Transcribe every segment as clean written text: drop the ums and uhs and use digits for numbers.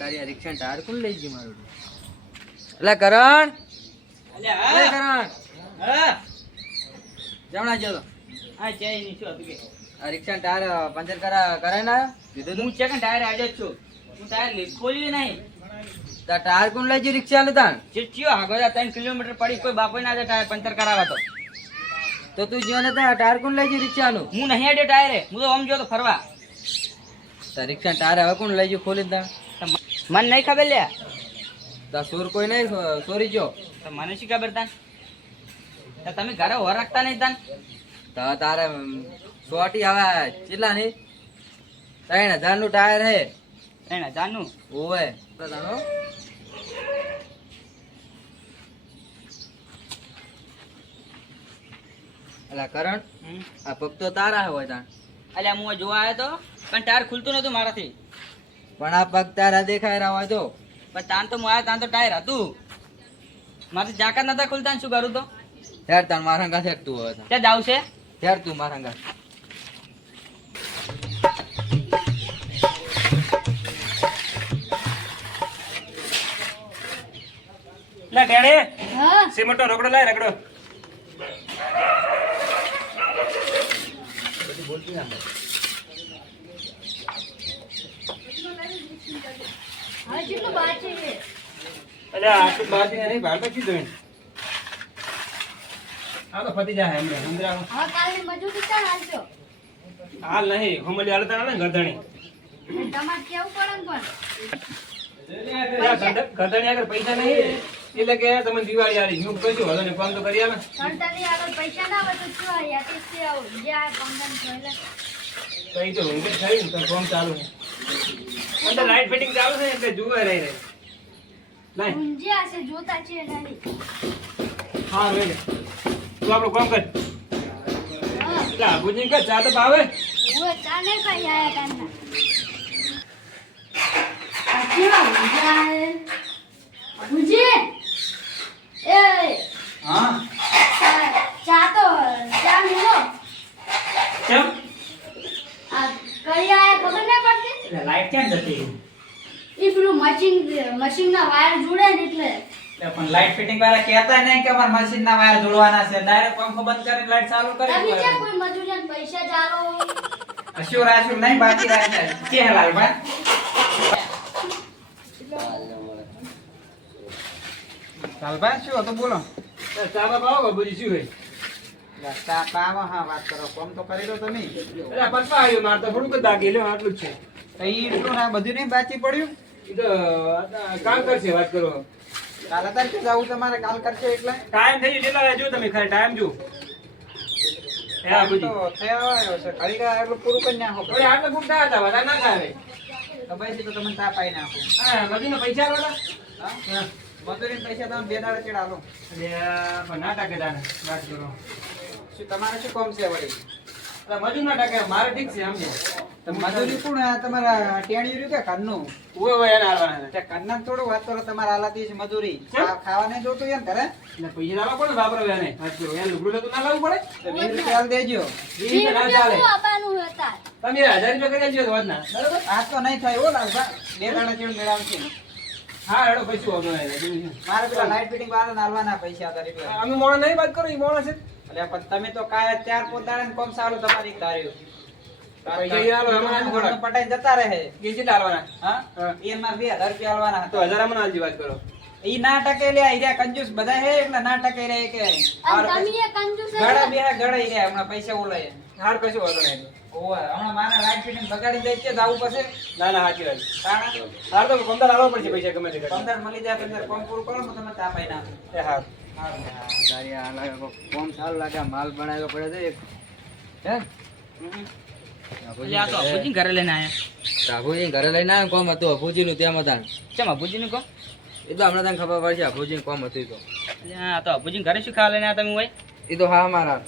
તારી રિક્ષા ટાયર કોણ લઈ ગયું મારું? એટલે કરણ, અલે કરણ, હા જમણા જો આ જઈ ની શું હતું કે આ રિક્ષા ટાયર પંચર કરાય ના દીધું તું? હું સેકન્ડ ટાયર આજો છું. હું ટાયર ખોલ્યું નહીં. તા ટાયર કોણ લઈ ગયું રિક્ષા ને તાણ? ચિયો આગળ 3 કિલોમીટર પડી કોઈ બાપો ના ટાયર પંચર કરાવવા તો તું જો ને તા ટાયર કોણ લઈ ગયું રિક્ષાનું? હું નહીં આડ્યો ટાયરે. હું તો આમ જો તો ફરવા. તા રિક્ષા ટાયર હવે કોણ લઈ ગયું ખોલી તા? મને નહીં ખબર લે. તા ચોર કોઈ નહીં ચોરી જો? તો મને શી ખબર તાન? તો તમે ઘરે ઓર રાખતા નહીં તાન? તા તારે સોટી હવે કેટલા ની 3000 નું ટાયર હે. એને જાનું ઓવે તો જાણો અલા કરણ, આ પગ તો તારા હોય તાણ. અલ્યા હું જોવા આવ્યો તો પણ ટાયર ખુલતું નતું મારાથી. પણ આ પગ તારા દેખાય રહ્યા હોય તો પણ તાન તો હું આવ્યો તાન તો ટાયર હતું મારે જાકા નતા ખુલતા ને શું કરું તો? ત્યાર તાણ મારા અંગા તું હવે તાણ. ત્યાં જાવ છે ત્યાર તું મારા અંગા. લે ટેણે હા સિમેન્ટનો રગડો લાય રગડો. હવે કેટલું બાકી છે? અલે આટલું બાકી નહીં ભાર પછી જોઈન આ તો પતી જાય એમને સમજાવ. હવે કાલની મજૂરી ક્યાં હાલશો? હાલ નહીં હમલી હાલતા ને ગધણી તમારે કેવું પડે ને પણ ગધણી આગળ પૈસા નહીં એટલે કે તમને દિવાળી આવી હું કશું હવે ને કામ તો કરી આવે. સંતાની આગળ પૈસા ના હોય તો શું હોય? યાથી છે આવું જ્યાં પંગન જોયેલા કઈ તો ઊંઘ જ થઈ ને તો કામ ચાલુ છે. અંદર લાઈટ ફિટિંગ ચાલુ છે એટલે જુએ રહી રહી નહીં. ઊંઝ્યા છે જોતા છે નહીં. હા રે તું આપણું કામ કર. હા એટલે આબુજી કે ચા તો ભાવે હું ચા નહીં પાઈ આયા કાલના. આ કેવા ઊંઝ્યા હે? અબુજી એ હા ચા તો ચા મેલો. કેમ આ કઈ આયા ખબર નહીં પડતી? લાઈટ કેમ જતી? ઈ પેલું મશીન ના વાયર જોડે ને એટલે પણ લાઈટ ફિટિંગ વાળા કહેતા નહીં કે અમાર મશીન ના વાયર જોડવાના છે. ડાયરેક્ટ પંખો બંધ કરીને લાઈટ ચાલુ તમે કરી ક્યાં કોઈ મજૂરીને પૈસા ચાલો? અશ્યોર આશ્યોર નહીં બાકી રાખે કે લાલભાઈ લાલભાઈ શું હતું બોલો? ચા બાપ આવો બાબુજી શું હોય? હા વાત કરો કોમ તો કરી દો તમે. એટલે પપ્પા આવ્યો મારે તો થોડુંક જ દાગી લ્યો આટલું જ છે. તો ઈ એટલું ના બધું નહીં બાકી પડ્યું. એ તો કામ કરશે વાત કરો. કાલે તારીખે જવું તમારે કાલ કરશે એટલે ટાઈમ થઈ ગયો કેટલા વાગે જો તમે ખાલી ટાઈમ જો. એ આ તો બુજી થયો છે ઘડી વાર એટલું પૂરું કરી નાખો. ઓરે આટલા ખૂબ થયા હતા વધારે ના થાય. તો પછી તો તમે તાપ પાઈ નાખો. હા બધીને પૈસા આલવાના? હા મજૂરી પૈસા તમે 2 દાડા ચેડ આલો. એટલે પણ ના ટાકે તાને વાત કરો. શું તમારે શું કામ છે વળી? એટલે મજૂર ના ટાકે મારે ઠીક છે સમજે. તો મજૂરી કોણ આ તમારા ટેણિયું રહ્યું કે ઘરનું? ઓય ઓય એને આલવાના. તે ઘરના થોડું વાત કરો તમારા આલાતી છે મજૂરી. કેમ? ખાવા નહીં જોતું એમ કરે? એટલે પૈસા લાવવા પડે વાપરો એને વાત કરો. એને લુગડું લેતું ના લાવવું પડે? તો 20 રૂપિયા દેજો. એ રીતે ના ચાલે. શું આપવાનું હતા? તમે 1000 રૂપિયા કરી આલજો રોજના. બરાબર? આ તો નહીં થાય હો લાલભા. 2 દાડા ચેડ મેળવશે. હા હેડો પૈસું આવતો નહીં. મારે પેલા લાઈટ ફિટિંગ વાળા નાલવાના પૈસા હતા એટલે. અમે મોણા નહીં વાત કરો એ મોણા છે. એટલે પણ તમે તો કાય 4-5 દાડા ને કોમ સારું તમારી ધાર્યું. પૈસા ઈ આલો અમારા થોડા. પટાઈ જતા રહે. એ કેટલા આલવાના? હા હા. એ માર 2000 રૂપિયા આલવાના તો હતા. 1000 અમને આલજી વાત કરો. ઈ ના ટકે લે ઈર્યા કંજૂસ બધા હે એટલે ના ટકે રે કે અને તમે એ કંજૂસ ગળા બે ગળા ઈર્યા હમણાં પૈસા ઓલાય. હાર કશું વાંધો નહીં. ઓવે હમણાં મારા લાઈટ ફિટિંગ બગાડી જાય છે જાવું પડશે. ના ના સાચી વાત. તાણા હાર તો 15 આલવા પડશે પૈસા ગમે તે કરી. 15 મળી જાય તો કોમ પૂરું કરો હું તમે તાપાઈ નાખું. એ હાર. તારી આ લાગે કોમ સારું લાગે માલ બનાવ્યો પડે છે હે એટલે આ તો અબુજી ઘરે લઈને આયા. અભુજી ઘરે લઈને આવ્યો કોમ હતું અભુજી નું તેમ હતા ચમ અબુજી નું કહો? એ તો હમણાં તને ખબર પડશે અભુજી નું કોમ હતું એ તો. એટલે આ તો અબુજી ઘરે શું ખાવા લઈને આયા તમે હોય? એ તો હા મારા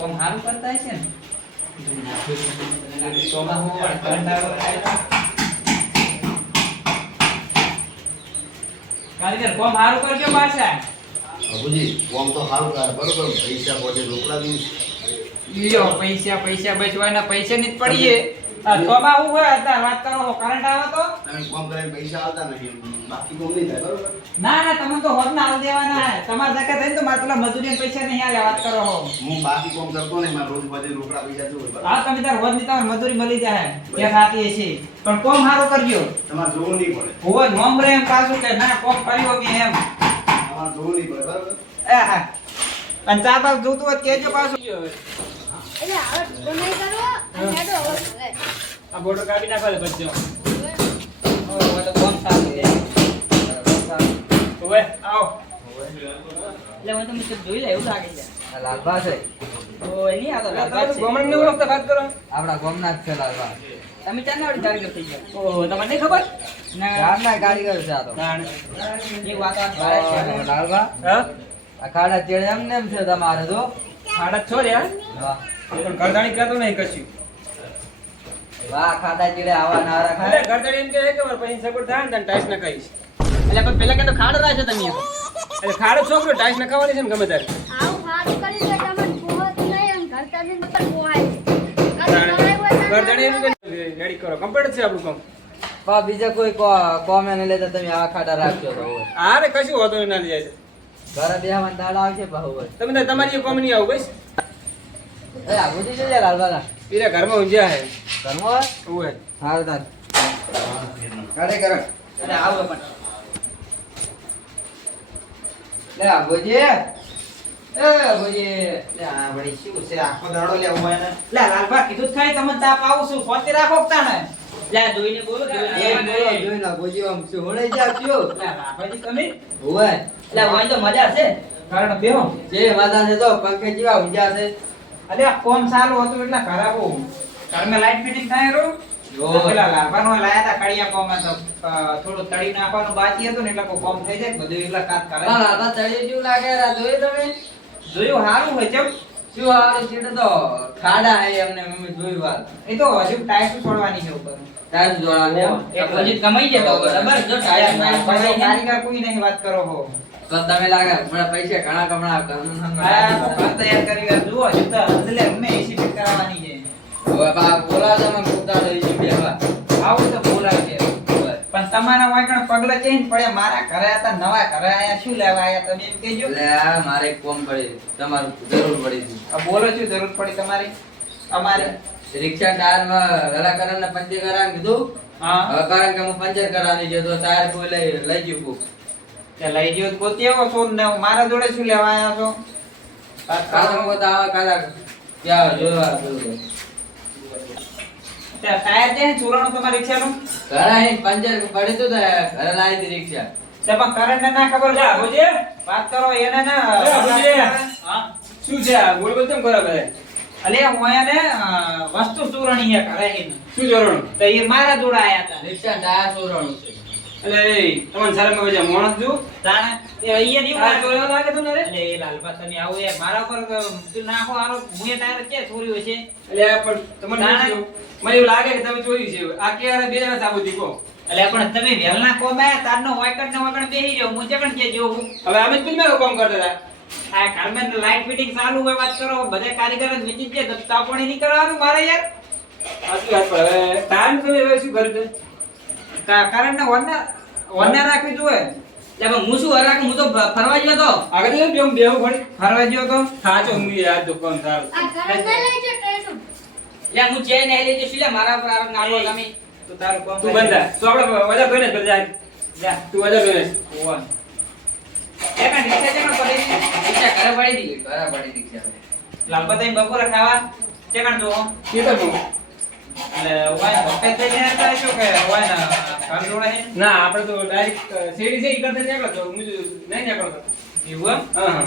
કોમ સારું કરતા હશે ને. કારીગર કોમ સારું કરજો પાછા. અબુજી કોમ તો સારું કરે બરોબર પૈસા પોતે રોકડા દઉં લ્યો પૈસા બચવાના પૈસા ની જ પડીએ તોમાં હું હોય અત્યારે વાત કરો કરંટ આવે તો તમે કોમ કરીને પૈસા આવતા નહીં બાકી કોમ નહીં થાય બરોબર ના ના તમે તો હોદ ના આલ દેવાના હે તમારે ધક્કા થઈને તો મારે પેલા મજૂરી પૈસા નહીં આલે વાત કરો હો હું બાકી કોમ કરતો નહીં મારે રોજ બધે રોકડા પૈસા જોવે બરાબર હા તમે તાર હોદ ની તમારે મજૂરી મળી જાય જે ખાતી હશે પણ કોમ સારું કરજો તમારે જોવું નહીં પડે હોદ નોમ રે એમ પાછું કે ના કોમ કર્યો કે એમ તમારે જોવું નહીં પડે બરાબર હા અને ચા બાપ જોતું હોય તો કહેજો પાછું એટલે હવે ઢોકો નહીં કરવો અને હેડો હવે ઘરે. આ બોટો કાપી નાખો તો બચજો હોય તો કોમ સારું છે ઓવે આવો એટલે હું તમને જોઈ લે એવું લાગે છે આ લાલભા છે તો એની આ તો લાલબાગ છે. ગમણ ની વખતે વાત કરો આપણા ગામના જ છે લાલભા તમે ચાને વાળી કારીગર થઈ ગયા ઓહો તમને નહીં ખબર ના ગામના કારીગર છે આ તો એ વાત ભારે છે લાલભા હા આ ખાડા ચેડે એમને એમ છે તમારે તો ખાડા છો યાર વાહ પણ ગરદાણી કહેતો નહીં કશું વાહ ખાડા ચેડે આવા ના એટલે રખાય ગરદાણી એમ કહે કે મારે પછી સગવડ થાય ને તને ટાઈસ ના કહીશ એટલે પણ પેલા કે તો ખાડો રાખો તમે એટલે ખાડો છોકરો ટાઈસ ના ખાવાની છે ને ગમે ત્યારે આવું સારું કર્યું કે તમને પોહત નહીં અને ઘર તમે પણ પોહાય. ઘર તમારે હોય તો ગરદાણી એમ કે રેડી કરો કમ્પ્લીટ છે આપણું કામ બા બીજા કોઈ કોમે નહીં લેતા તમે આવા ખાડા રાખશો તો હોય હા રે કશું હોતો ના લઈ જાય ઘરે બેહવાના દાડા આવશે બહુ હોય તમે તાર તમારી કોમ નહીં આવું બસ એ આ બુદ્ધિ છે લાલભા પીરા ઘરમાં ઊંઝ્યા હે ઘરમાં ઓવે હારું તાર કાઢે કરે અરે આવો પણ લે આ બોજી એ બોજી લે આ વળી શું છે આખો દાડો લે હોય ને લે લાલભા કીધું જ ખાઈ તમે ચા પાવું છું સોતી રાખો તાણે લે જોઈને બોલો એ જોઈને બોલો જોઈ ના બોજી આમ શું હોણે જા કયો લે લાલભાજી તમે હોય એટલે હોય તો મજા છે કારણ બેહો જે વાદા છે તો પંખે જેવા ઊંઝા છે અલે આ કોમ સારું હતું એટલે ખરાબ હું ઘરમાં લાઈટ ફિટિંગ થાય રો જો. પેલા લાવવાનો લાયા તા કડિયા કોમાં તો થોડું તળી નાખવાનું બાકી હતું ને એટલે કોઈ કોમ થઈ જાય બધું એકલા કાટ કરે હા લાલભા તળી જેવું લાગે રા જોઈ તમે જોયું સારું હોય ચમ શું હારું છે તો ખાડા હે એમને મમ્મી જોઈ વાત એ તો હજુ ટાઈસ છોડવાની છે ઉપર ટાઈમ જોડાને પછી કમાઈ જતો બરાબર જો ટાયર પછી કારીગર કોઈ નહીં વાત કરો હો તો તમે લાગે મને પૈસા ઘણા કમણા ઘરનું આ ઘર તૈયાર કરી વાર જુઓ હજુ તો અંદલે અમે એસી ફિટ કરાવવાની છે હવે બા બોલા તમે કુતા લઈ જી બેવા આવું તો બોલાય છે પણ તમારા વાંકણ પગલા ચેન્જ પડે મારા ઘરે હતા નવા ઘરે આયા શું લેવા આયા તમે એમ કહેજો એટલે આ મારે એક કોમ પડી તમારું જરૂર પડી હતી આ બોલો છું જરૂર પડી તમારી અમારે રિક્ષા ટાયર માં વેલા કરણ ને પંચર કરાવવાનું કીધું હા હવે કારણ કે હું પંચર કરાવવાની છે તો ટાયર કોઈ લઈ ગયું કોક. તે લઈ ગયો તો પોતે આવો છો ને મારા જોડે શું લેવા આયા છો કાલે હું બધા આવા કાલા ક્યાં જોવા બોલું તે ટાયર છે ને ચોરાણું તમારી રિક્ષાનું ઘરે અહીં પંચર પડી તું તો ઘરે લાવી હતી રિક્ષા તે પણ કરંટ ના ખબર છે બોજે વાત કરો એને ના બોજે હા શું છે આ બોલ બોલ કેમ કરો બધા અલે હું એને વસ્તુ ચોરણી હે કરે હે શું જરૂર તો એ મારા જોડે આયા હતા રિક્ષા ટાયર ચોરાણું છે એટલે એ તમને શરમ આવે છે માણસ જો તાણે એ અહીંયા જેવું આ લાગે જોયો લાગે તમને રે એટલે એ લાલબા તમે આવો યાર મારા ઉપર નાખો આરો મુએ ટાયર કે ચોર્યું છે એટલે આ પણ તમને તાણે. શું થયું? મને એવું લાગે કે તમે ચોરી છે આ કે બે જણા સાબુ દીકો એટલે પણ તમે વેલના કોમાં તારનો વાયકટ ને વાયકટ બેહી રહ્યો હું જગણ કે જોઉં હવે અમે ફિલ્મ કામ કરતા હતા આ ઘરમાં લાઈટ ફિટિંગ ચાલુ હોય વાત કરો બધા કારીગર જ વિચિત છે તો તાપણી નહીં કરવાનું મારે યાર સાચી વાત પણ હવે ટાઈમ તમે હવે શું કર્યું તે? કારણ ને વરના રાખવી જોઈએ એટલે પણ હું શું હરાક હું તો ફરવા ગયો તો આગળ જઈને બેહું બેહું પડી ફરવા ગયો તો સાચો હું યાદ દુકાન સારું આ ઘર ના લઈ જાઓ ટ્રેન. એટલે હું ચેન એ લઈ જઈશ લે મારા પર આરોપ નાખો તમે તો તારું કામ તું બંધા તું આપણે વજા ધોઈને જ જા જા તું વજા ધોઈને જ. ઓવન એ કાં રિક્ષા કેમ પડી રિક્ષા ઘરે પડી હતી ઘરે પડી રિક્ષા લાલપતાઈ બપોરે ખાવા કેકાણ જો કે તો તું એટલે વાય હોટેલ થઈ ગયા હતા શું કે વાય ના ઘર જોડે હે ના આપણે તો ડાયરેક્ટ શેરી છે ઈ કરતા નીકળો તો હું નહીં નીકળતો એવું એમ હા હા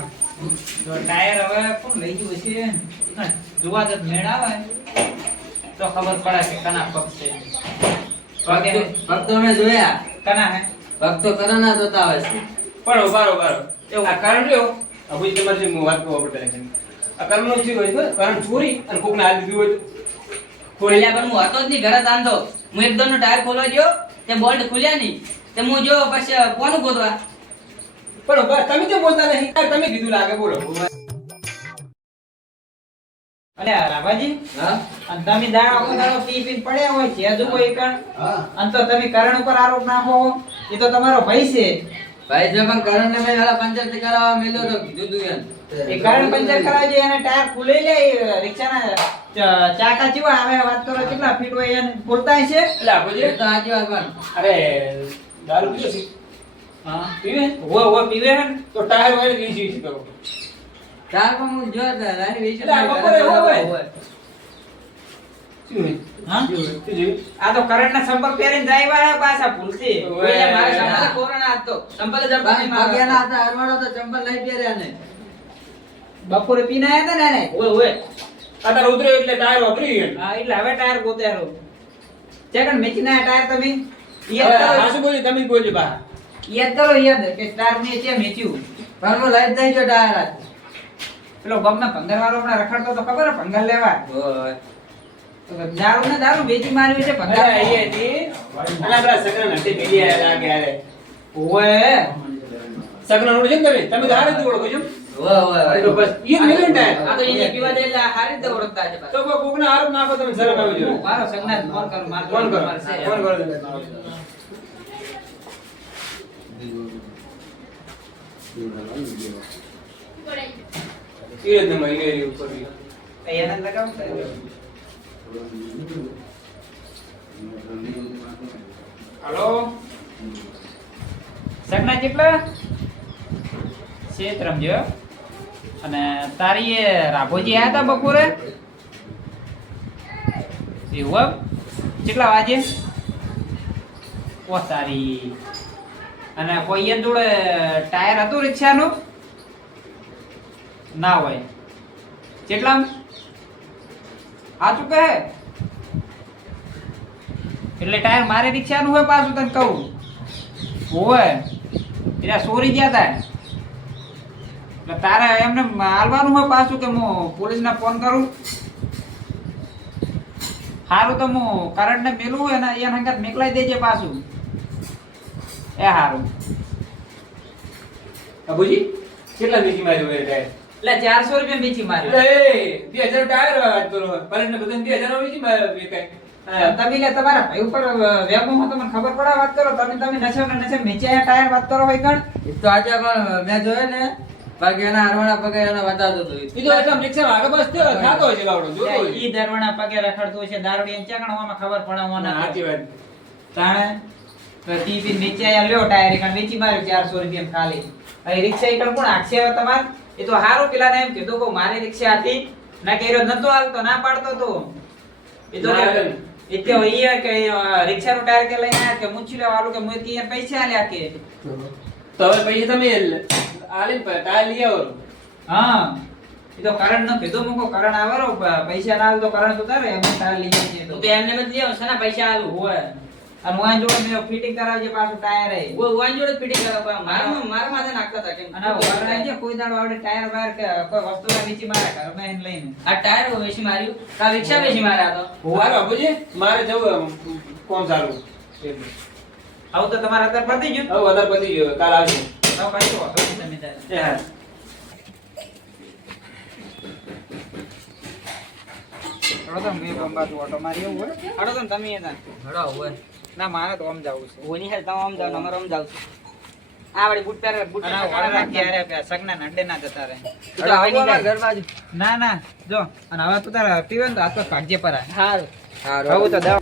તો ટાયર હવે કોણ લઈ ગયું છે જોવા જત મેળ આવે તો ખબર પડે કે કના પગ છે ભક્તો મેં જોયા કના હે ભક્તો કરના જોતા હોય છે પણ ઉભારો એવું આ કારણ રહ્યો આ ભાઈ તમારે જે વાત કહો આપણે આ કર્મનો શું હોય છે કારણ ચોરી અને કોકને હાલ દીધું હોય તો એટલે પણ હું હતો જ નહીં ઘરે તાંધો હું એકદમ નો ટાયર ખોલવા ગયો તે બોલ્ટ ખુલ્યા નહીં તે હું જો પછી કોનું ગોતવા પણ ઉભા તમે કેમ બોલતા નહીં તમે કીધું લાગે બોલો રાભાજી હા અને તમે દાડો આખો દાડો પી પીને પડ્યા હોય છે હજુ કોઈ કણ હા અને તો તમે કરણ ઉપર આરોપ નાખો એ તો તમારો ભાઈ છે ભાઈ જો પણ કરણ ને મેં હાલા પંચર કરાવવા મેલ્યો તો જુદું એમ એ કરણ પંચર કરાવજો એને ટાયર ખુલે લે રિક્ષાના ચાકા જેવા આવે વાત કરો કેટલા ફીટ હોય એને બોલતા છે એટલે આબુજી એ તો સાચી વાત પણ અરે દારૂ પીવો છે હા પીવે વો પીવે હે ને તો ટાયર વાળી લીધી છે તો ચાર પણ હું જો રાની વેચી એટલે આ બપોરે એવું હોય. શું હોય? હા શું જોયું? આ તો કરંટના સંપર્ક પહેરીને જાય વાળા પાછા ભૂલથી ઓય. ઓય, મારે સંપલ કોરોના હતો સંપલ જ બાકી આપવાની મારે. પગેના હતા હરવાડો તો ચંપલ નહીં પહેર્યા ને બપોરે પીને આયા હતા ને એને ઓય અત્યારે ઉતર્યો એટલે ટાયર વાપરી ગયો. હા એટલે હવે ટાયર ગોતેરો ચેકન મેચીના ટાયર તમે હવે યાદ આ કરો શું બોલ્યું? તમે જ બોલ્યું બા. યાદ કે ટાયર ને છે મેચ્યું પણ હું લઈ જ નહીં જો ટાયર આજ. પેલો ગમના ભંગાર વાળો હમણાં રખડતો તો ખબર હે ભંગાર લેવા ઓય. તો દારૂ ને દારૂ વેચી માર્યું છે ભંગાર અરે અહીંયાથી અલા પેલા સગન હટી મેલી આયા લાગે હારે. ઓય સગન ઓળખો છો ને તમે? તમે તો હારે જ ઓળખો છો. ઓય, ઓય, ઓય. તો બસ ઈ જ મેલ્યું ને ટાયર. આ તો એને પીવા દે એટલે આ હારી રીતે ઓળખતા છે તો કોઈ કોકને આરોપ નાખો તમે શરમ આવી જોઈએ. મારો સગનાથ ફોન કરું મારો ફોન કરો. નંબર છે. ફોન કરો તમે. ઈ જ નંબર ઈ ઉપર ઈ. એને લગાવું કે? હલો સગનાથ કેટલા ક્ષેત્રમ જો અને તારી એ રાઘોજી આયા હતા બપોરે એવું એમ? કેટલા વાગે ઓ તારી અને કોઈ એન જોડે ટાયર હતું રિક્ષાનું ના હોય કેટલા સાચું કહે એટલે ટાયર મારે રિક્ષાનું હોય પાછું તને કહું હોય એટલે ચોરી ગયા તા એટલે તારે એમને હાલવાનું હોય પાછું કે હું પોલીસને ફોન કરું હારું તો હું કરંટને મેલું હોય ને એના હંગાત મેકલાઈ દેજે પાછું એ હારું અબુજી કેટલા બીજી માર્યું હોય ટાયર? એટલે 400 રૂપિયા વેચી માર્યો એટલે 2000 ટાયર વાત કરો. પરેશને બધાને 2000 વેચી વેચાય. હા. તમે લે તમારા ભાઈ ઉપર વેબમાં તમને ખબર પડે વાત કરો તમે નશો ને નશો મેચાયા ટાયર વાત કરો હોય કણ એ તો આજે પણ મેં જોયો ને બાકી એના હરવાડા પગે એને બતાવતો હતો ઈ તો એટલે આમ રિક્ષામાં આગળ બસ થયો, થાતો હોય છે બાવડો, જોતો હોય છે. ઈ દરવાણા પગે રખડતું હોય છે દારૂડી એને ચાકણવામાં ખબર પડે ના, મને સાચી વાત. તાણે તો ટીપી વેચાયા લ્યો ટાયર એકણ વેચી માર્યો 400 રૂપિયા ખાલી અહીં રિક્ષા એકણ કોણ આક્ષે તમાર એ તો હારું પેલાને એમ કીધું કે મારી રિક્ષા હતી ના કેરો નતો હાલતો ના પાડતો તો એ તો ના, એ તો ઈ કે રિક્ષાનું ટાયર કે લઈને આયા કે મૂછી લેવા આલું કે મુઈ કે યાર પૈસા આલ્યા કે તો હવે પૈસા તમે આલીને ટાયર લઈ આવો. હા એ તો કરણ ન કીધું મુકો કરણ આવરો પૈસા ના આલ તો કરણ તો તારે એમ ટાયર લઈ જશે તું તો એમને મત લેવો સના પૈસા આલું હોય અને વાં જોડે મેં ફિટિંગ કરાવજે પાછું ટાયર એ ઓય વાન જોડે ફિટિંગ કરાવવા મારા માથે નાખતા હતા કેમ અને વરાય છે કોઈ દાડો આવડે ટાયર બાર કે કોઈ વસ્તુ ના વેચી મારે ઘરમાં એને લઈને આ ટાયર વેચી માર્યું કા રિક્ષા વેચી માર્યા તો મારો અબુજી મારે જવું કોમ સારું. આવું તો તમારા અત્યારે પતી ગયું હવે વધારે પતી ગયો, કાલ આવજો. તો કઈ વાંધો નહીં તમે તારે. એ હા. થોડો તો મેં બંબાતું ઓટો મારી એવું હોય હાડો તો તમે એ ત્યાં. હડો ઓય ના મારે તો આમ જવું છે ઓની હેર તમે આમ જાવ નમર આમ જાવ છું આ વાળી બૂટ પહેરે બૂટ અને આ વાળા ક્યારે આપ્યા સગના નડે ના જતા રહે તો હવે નહીં જાય. ઘર બાજુ ના ના જો અને હવે તું તારા પીવે ને તો આ તો ભાગ્ય પર હારું હારું. આવું તો દવા